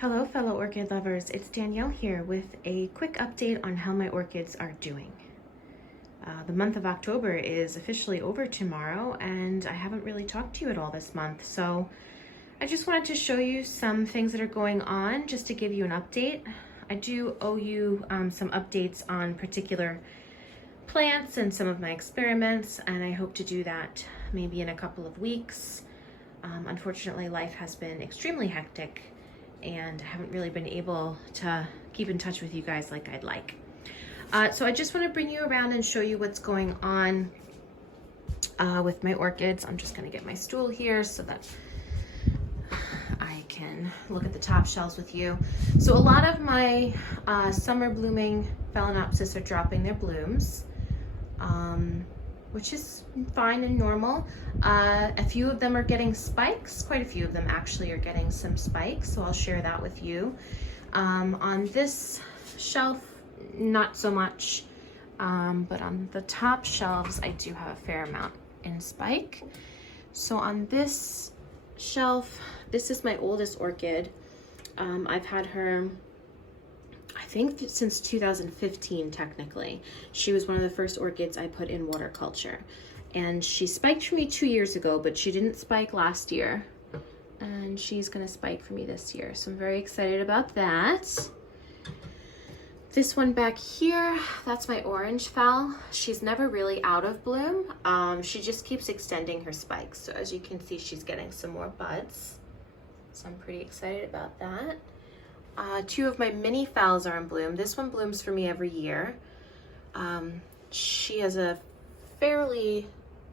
Hello fellow orchid lovers, it's Danielle here with a quick update on how my orchids are doing. The month of October is officially over tomorrow and I haven't really talked to you at all this month, so I just wanted to show you some things that are going on just to give you an update. I do owe you some updates on particular plants and some of my experiments, and I hope to do that maybe in a couple of weeks. Unfortunately, life has been extremely hectic and I haven't really been able to keep in touch with you guys like I'd like. So I just want to bring you around and show you what's going on with my orchids. I'm just going to get my stool here so that I can look at the top shelves with you. So a lot of my summer blooming Phalaenopsis are dropping their blooms, which is fine and normal. A few of them are getting spikes. Quite a few of them actually are getting some spikes, so I'll share that with you. On this shelf, not so much, but on the top shelves, I do have a fair amount in spike. So on this shelf, this is my oldest orchid. I've had her, I think since 2015 technically. She was one of the first orchids I put in water culture. And she spiked for me 2 years ago, but she didn't spike last year. And she's gonna spike for me this year. So I'm very excited about that. This one back here, that's my orange fowl. She's never really out of bloom. She just keeps extending her spikes. So as you can see, she's getting some more buds. So I'm pretty excited about that. Two of my Minifowls are in bloom. This one blooms for me every year. She has a fairly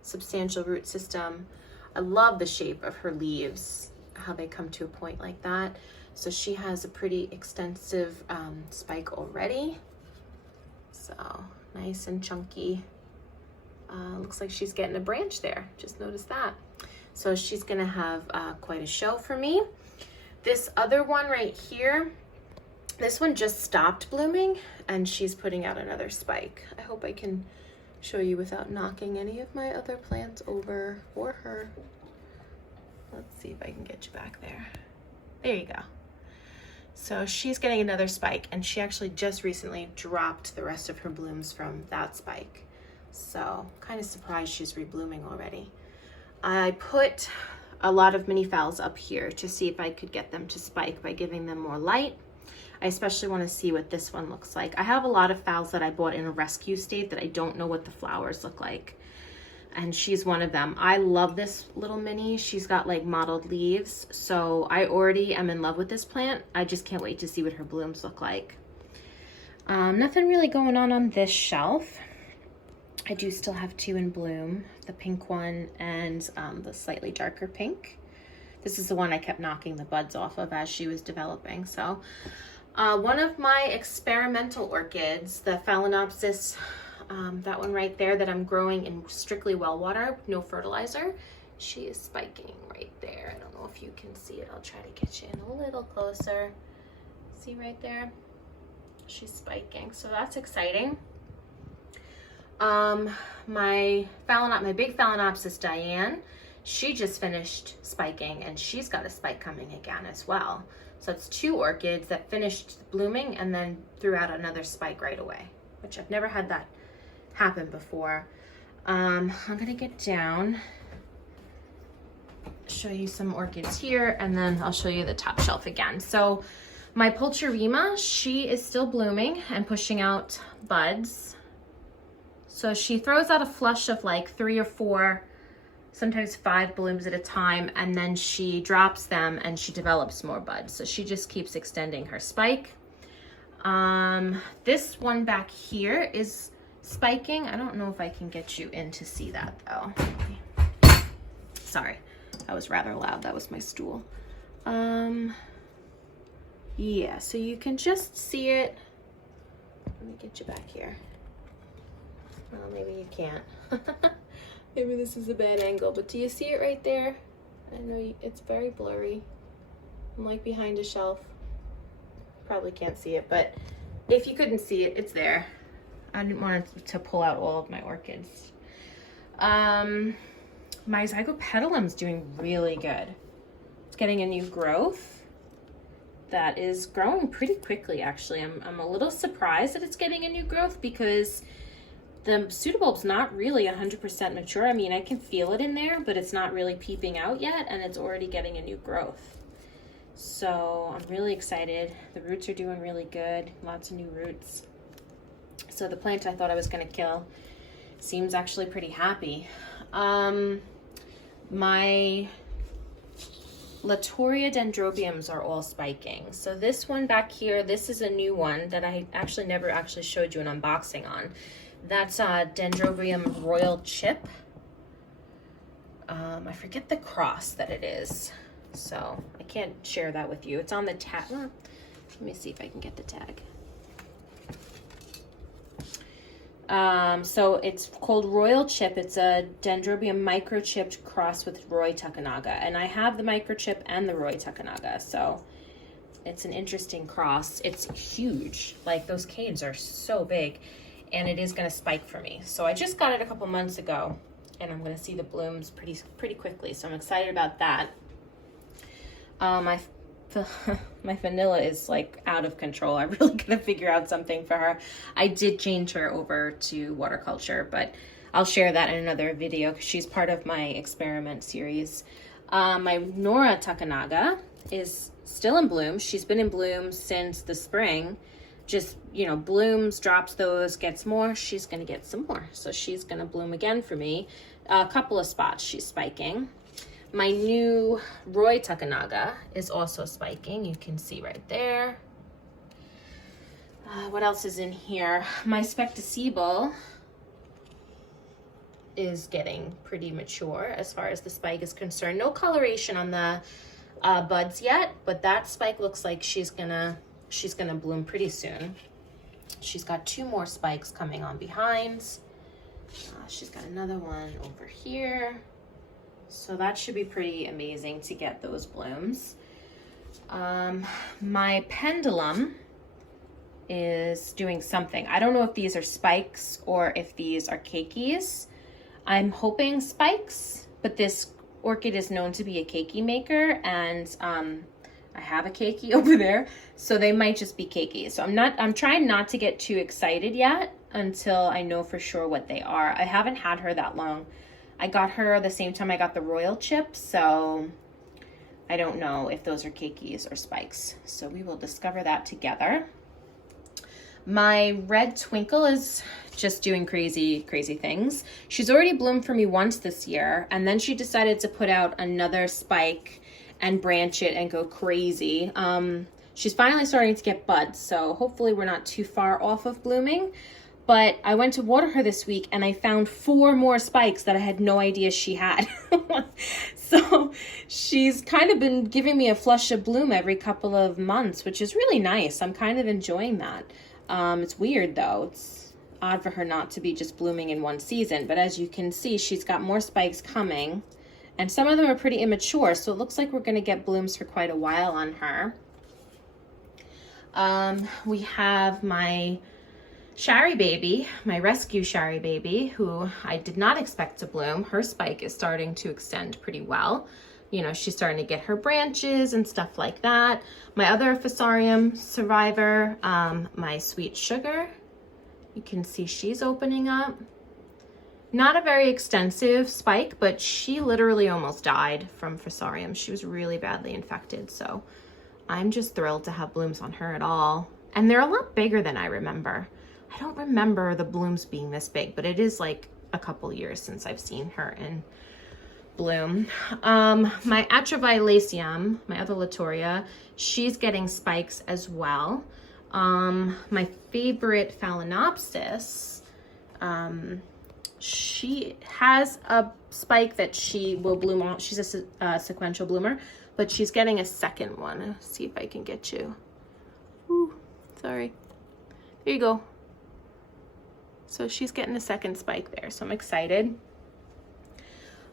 substantial root system. I love the shape of her leaves, how they come to a point like that. So she has a pretty extensive spike already. So nice and chunky. Looks like she's getting a branch there. Just noticed that. So she's gonna have quite a show for me. This other one right here, this one just stopped blooming and she's putting out another spike. I hope I can show you without knocking any of my other plants over or her. Let's see if I can get you back there. There you go. So she's getting another spike, and she actually just recently dropped the rest of her blooms from that spike. So kind of surprised she's reblooming already. I put a lot of Minifowls up here to see if I could get them to spike by giving them more light. I especially want to see what this one looks like. I have a lot of phals that I bought in a rescue state that I don't know what the flowers look like. And she's one of them. I love this little mini. She's got like mottled leaves. So I already am in love with this plant. I just can't wait to see what her blooms look like. Nothing really going on this shelf. I do still have two in bloom, the pink one and the slightly darker pink. This is the one I kept knocking the buds off of as she was developing. So one of my experimental orchids, the Phalaenopsis, that one right there that I'm growing in strictly well water, no fertilizer, she is spiking right there. I don't know if you can see it. I'll try to get you in a little closer. See right there? She's spiking, so that's exciting. My big Phalaenopsis Diane, she just finished spiking and she's got a spike coming again as well. So it's two orchids that finished blooming and then threw out another spike right away, which I've never had that happen before. I'm gonna get down, show you some orchids here, and then I'll show you the top shelf again. So my Pulcherima, she is still blooming and pushing out buds. So she throws out a flush of like 3 or 4, sometimes 5 blooms at a time, and then she drops them and she develops more buds. So she just keeps extending her spike. This one back here is spiking. I don't know if I can get you in to see that though. Sorry, that was rather loud. That was my stool. Yeah, so you can just see it. Let me get you back here. Well, maybe you can't. Maybe this is a bad angle, but do you see it right there? I know it's very blurry. I'm like behind a shelf. Probably can't see it, but if you couldn't see it, it's there. I didn't want to pull out all of my orchids. My Saiku Pendulum is doing really good. It's getting a new growth. that is growing pretty quickly, actually. I'm a little surprised that it's getting a new growth because the pseudobulb's not really 100% mature. I mean, I can feel it in there, but it's not really peeping out yet, and it's already getting a new growth. So I'm really excited. The roots are doing really good, lots of new roots. So the plant I thought I was gonna kill seems actually pretty happy. My Latoria dendrobiums are all spiking. So this one back here, this is a new one that I actually never showed you an unboxing on. That's Dendrobium Royal Chip. I forget the cross that it is, so I can't share that with you. It's on the tag. Let me see if I can get the tag. So it's called Royal Chip. It's a Dendrobium microchipped cross with Roy Takanaga. And I have the microchip and the Roy Takanaga. So it's an interesting cross. It's huge. Like, those canes are so big, and it is going to spike for me. So I just got it a couple months ago, and I'm going to see the blooms pretty quickly. So I'm excited about that. My vanilla is like out of control. I'm really gonna figure out something for her. I did change her over to waterculture, but I'll share that in another video because she's part of my experiment series. My Nora Takanaga is still in bloom. She's been in bloom since the spring. Just, you know, blooms, drops those, gets more. She's gonna get some more. So she's gonna bloom again for me. A couple of spots she's spiking. My new Roy Takanaga is also spiking. You can see right there. What else is in here? My Spectacebal is getting pretty mature as far as the spike is concerned. No coloration on the buds yet, but that spike looks like she's gonna bloom pretty soon. She's got 2 more spikes coming on behind. She's got another one over here. So that should be pretty amazing to get those blooms. My Pendulum is doing something. I don't know if these are spikes or if these are keikis. I'm hoping spikes, but this orchid is known to be a keiki maker, and I have a keiki over there, so they might just be keikis. So I'm trying not to get too excited yet until I know for sure what they are. I haven't had her that long. I got her the same time I got the Royal Chip, so I don't know if those are keikis or spikes. So we will discover that together. My red Twinkle is just doing crazy things. She's already bloomed for me once this year, and then she decided to put out another spike and branch it and go crazy. She's finally starting to get buds, so hopefully we're not too far off of blooming. But I went to water her this week and I found 4 more spikes that I had no idea she had. So she's kind of been giving me a flush of bloom every couple of months, which is really nice. I'm kind of enjoying that. It's weird though. It's odd for her not to be just blooming in one season. But as you can see, she's got more spikes coming. And some of them are pretty immature, so it looks like we're going to get blooms for quite a while on her. We have my Shari baby, my rescue Shari baby, who I did not expect to bloom. Her spike is starting to extend pretty well. You know, she's starting to get her branches and stuff like that. My other Fusarium survivor, my Sweet Sugar, you can see she's opening up. Not a very extensive spike, but she literally almost died from Fusarium. She was really badly infected, so I'm just thrilled to have blooms on her at all. And they're a lot bigger than I remember. I don't remember the blooms being this big, but it is like a couple years since I've seen her in bloom. My Atrovision, my other Latoria, she's getting spikes as well. My favorite Phalaenopsis, she has a spike that she will bloom on. She's a sequential bloomer, but she's getting a second one. Let's see if I can get you. Ooh, sorry. There you go. So she's getting a second spike there, so I'm excited.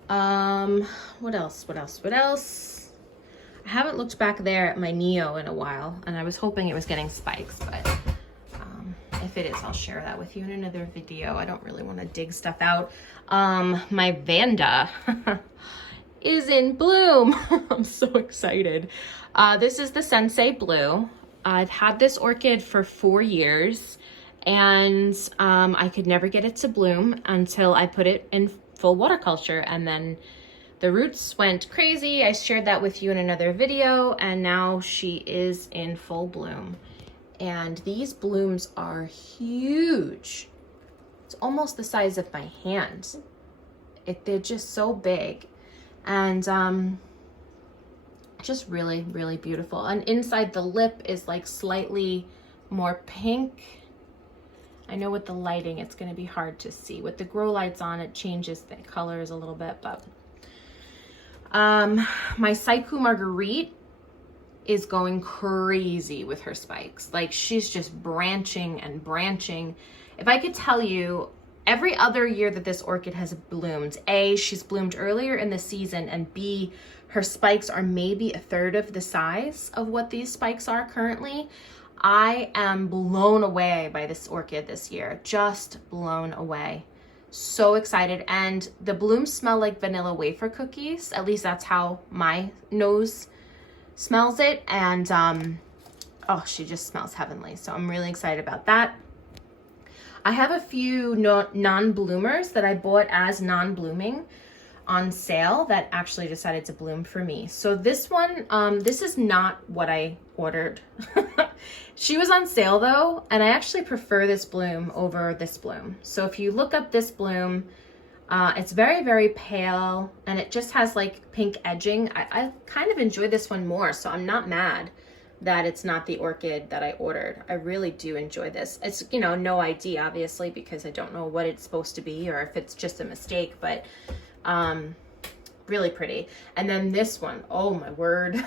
What else? I haven't looked back there at my Neo in a while, and I was hoping it was getting spikes, but if it is, I'll share that with you in another video. I don't really want to dig stuff out. My Vanda is in bloom. I'm so excited. This is the Sensei Blue. I've had this orchid for 4 years, and I could never get it to bloom until I put it in full water culture, and then the roots went crazy. I shared that with you in another video, and now she is in full bloom. And these blooms are huge. It's almost the size of my hand. They're just so big, and just really, really beautiful. And inside the lip is like slightly more pink. I know with the lighting it's going to be hard to see. With the grow lights on, it changes the colors a little bit, but my Saiku Margarite is going crazy with her spikes. Like, she's just branching and branching. If I could tell you, every other year that this orchid has bloomed, A, she's bloomed earlier in the season, and B, her spikes are maybe a third of the size of what these spikes are currently. I am blown away by this orchid this year, just blown away. So excited. And the blooms smell like vanilla wafer cookies. At least that's how my nose smells it. And oh, she just smells heavenly. So I'm really excited about that. I have a few non-bloomers that I bought as non-blooming on sale that actually decided to bloom for me. So this one, this is not what I ordered. She was on sale though, and I actually prefer this bloom over this bloom. So if you look up this bloom, it's very, very pale, and it just has like pink edging. I kind of enjoy this one more, so I'm not mad that it's not the orchid that I ordered. I really do enjoy this. It's, you know, no ID obviously, because I don't know what it's supposed to be or if it's just a mistake, but really pretty. And then this one, oh my word.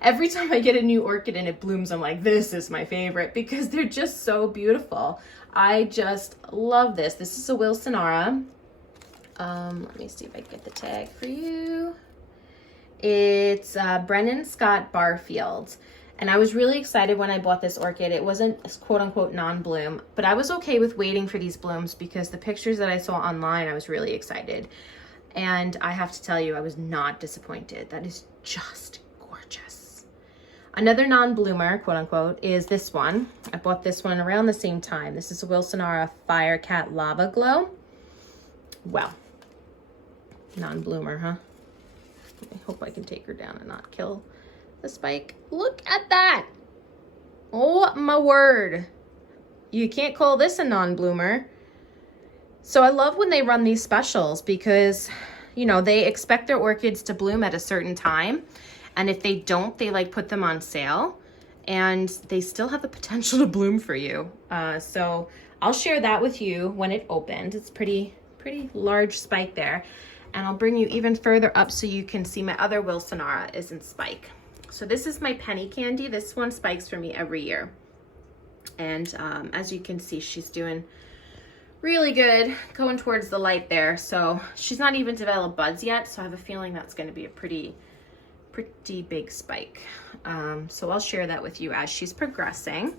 Every time I get a new orchid and it blooms, I'm like, this is my favorite, because they're just so beautiful. I just love this. This is a Wilsonara. Let me see if I can get the tag for you. It's Brennan Scott Barfield. And I was really excited when I bought this orchid. It wasn't quote unquote non-bloom, but I was okay with waiting for these blooms because the pictures that I saw online, I was really excited. And I have to tell you, I was not disappointed. That is just gorgeous. Another non-bloomer, quote unquote, is this one. I bought this one around the same time. This is a Wilsonara Firecat Lava Glow. Well, non-bloomer, huh? I hope I can take her down and not kill the spike. Look at that. Oh my word. You can't call this a non-bloomer. So I love when they run these specials because, you know, they expect their orchids to bloom at a certain time. And if they don't, they like put them on sale, and they still have the potential to bloom for you. So I'll share that with you when it opens. It's pretty large spike there. And I'll bring you even further up so you can see my other Wilsonara is in spike. So this is my penny candy. This one spikes for me every year. And as you can see, she's doing really good, going towards the light there. So she's not even developed buds yet, so I have a feeling that's going to be a pretty big spike. So I'll share that with you as she's progressing.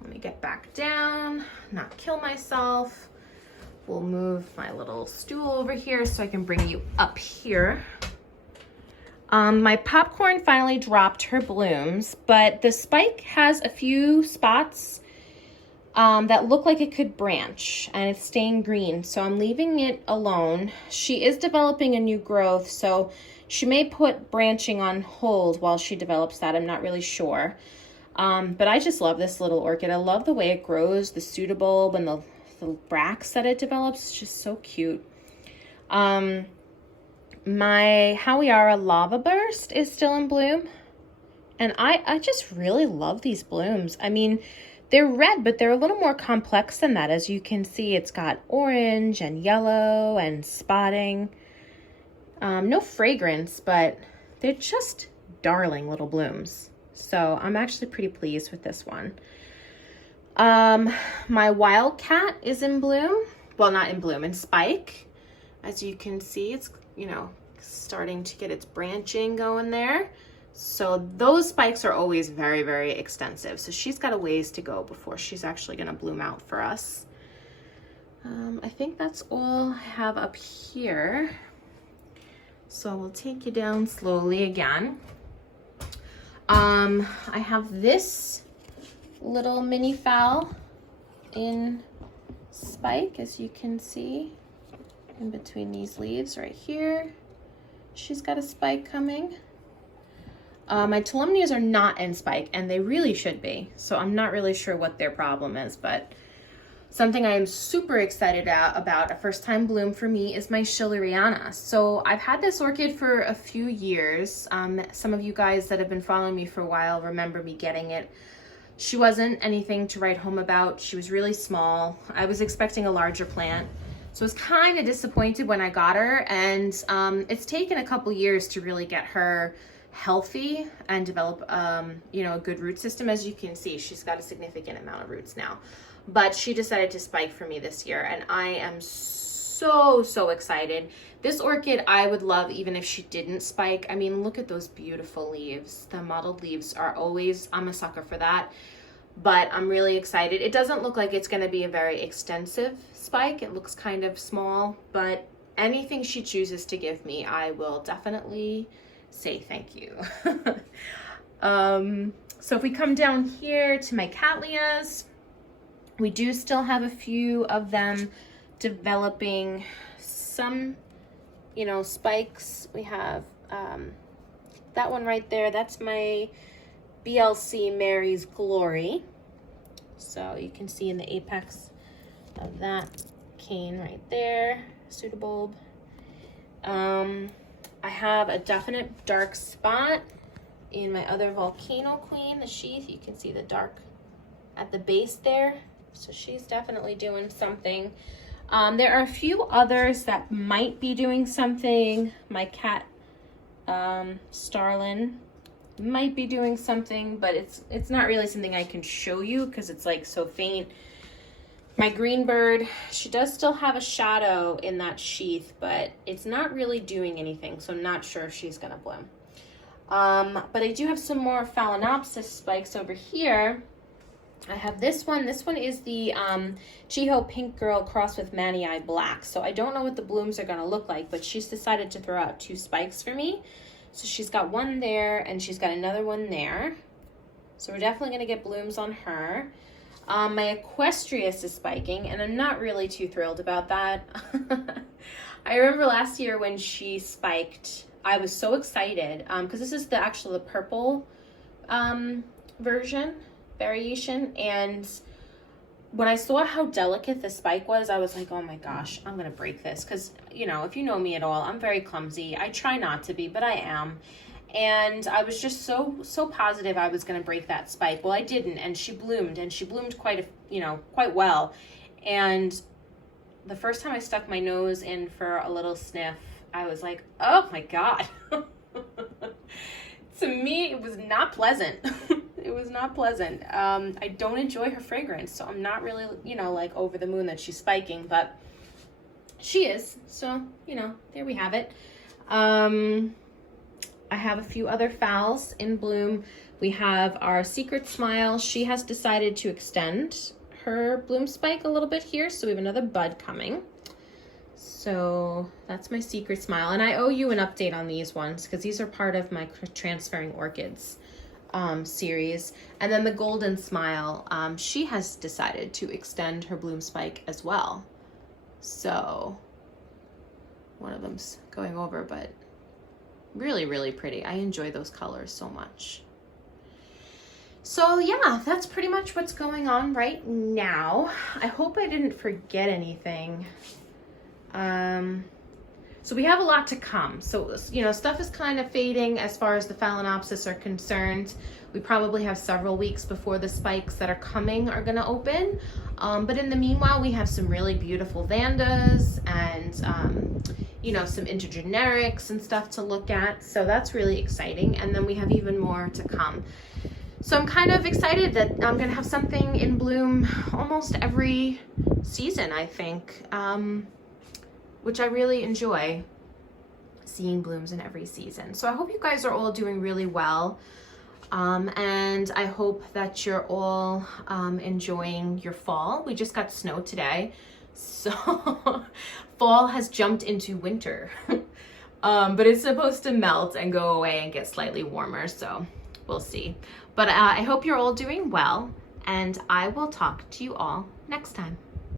Let me get back down, not kill myself. We'll move my little stool over here so I can bring you up here. My popcorn finally dropped her blooms, but the spike has a few spots that look like it could branch, and it's staying green, so I'm leaving it alone. She is developing a new growth, so she may put branching on hold while she develops that. I'm not really sure. But I just love this little orchid. I love the way it grows, the pseudobulb and the bracts that it develops. It's just so cute. My Hawiara Lava Burst is still in bloom, and I just really love these blooms. I mean, they're red, but they're a little more complex than that. As you can see, it's got orange and yellow and spotting. No fragrance, but they're just darling little blooms. So I'm actually pretty pleased with this one. My Wildcat is in bloom. Well, not in bloom, in spike. As you can see, it's, you know, starting to get its branching going there. So those spikes are always very, very extensive. So she's got a ways to go before she's actually going to bloom out for us. I think that's all I have up here. So we'll take you down slowly again. I have this little Minifowl in spike, as you can see, in between these leaves right here. She's got a spike coming. My Tolumnias are not in spike, and they really should be. So I'm not really sure what their problem is, but something I am super excited about, a first time bloom for me, is my Chilirihanna. So I've had this orchid for a few years. Some of you guys that have been following me for a while remember me getting it. She wasn't anything to write home about. She was really small. I was expecting a larger plant. So I was kind of disappointed when I got her, and it's taken a couple years to really get her healthy and develop you know, a good root system. As you can see, she's got a significant amount of roots now. But she decided to spike for me this year, and I am so excited. This orchid I would love even if she didn't spike. I mean, look at those beautiful leaves. The mottled leaves are always, I'm a sucker for that. But I'm really excited. It doesn't look like it's going to be a very extensive spike. It looks kind of small, but anything she chooses to give me, I will definitely say thank you. So if we come down here to my Cattleyas, we do still have a few of them developing some, you know, spikes. We have that one right there. That's my BLC Mary's Glory. So you can see in the apex of that cane right there, pseudobulb. I have a definite dark spot in my other Volcano Queen, the sheath. You can see the dark at the base there. So she's definitely doing something. There are a few others that might be doing something. My cat, Starlin, might be doing something, but it's not really something I can show you because it's like so faint. My Greenbird, she does still have a shadow in that sheath, but it's not really doing anything, so I'm not sure if she's gonna bloom. But I do have some more Phalaenopsis spikes over here. I have this one. This one is the Chiho Pink Girl crossed with Mani Eye Black. So I don't know what the blooms are going to look like, but she's decided to throw out 2 spikes for me. So she's got one there, and she's got another one there. So we're definitely going to get blooms on her. My Equestrius is spiking, and I'm not really too thrilled about that. I remember last year when she spiked, I was so excited because this is actually the purple variation, and when I saw how delicate the spike was, I was like, oh my gosh, I'm gonna break this, because you know, if you know me at all, I'm very clumsy. I try not to be, but I am, and I was just so positive I was gonna break that spike. Well, I didn't, and she bloomed quite well. And the first time I stuck my nose in for a little sniff, I was like, oh my god. To me, it was not pleasant. It was not pleasant. I don't enjoy her fragrance, so I'm not really, you know, like over the moon that she's spiking, but she is. So, you know, there we have it. I have a few other phals in bloom. We have our Secret Smile. She has decided to extend her bloom spike a little bit here, so we have another bud coming. So that's my Secret Smile, and I owe you an update on these ones because these are part of my Transferring Orchids series. And then the Golden Smile, she has decided to extend her bloom spike as well. So one of them's going over, but really pretty. I enjoy those colors so much. So yeah, that's pretty much what's going on right now. I hope I didn't forget anything. So we have a lot to come. So, you know, stuff is kind of fading as far as the Phalaenopsis are concerned. We probably have several weeks before the spikes that are coming are going to open. But in the meanwhile, we have some really beautiful Vandas and, you know, some intergenerics and stuff to look at. So that's really exciting. And then we have even more to come. So I'm kind of excited that I'm going to have something in bloom almost every season, I think. Which I really enjoy, seeing blooms in every season. So I hope you guys are all doing really well. And I hope that you're all enjoying your fall. We just got snow today, so fall has jumped into winter. But it's supposed to melt and go away and get slightly warmer, so we'll see. But I hope you're all doing well, and I will talk to you all next time.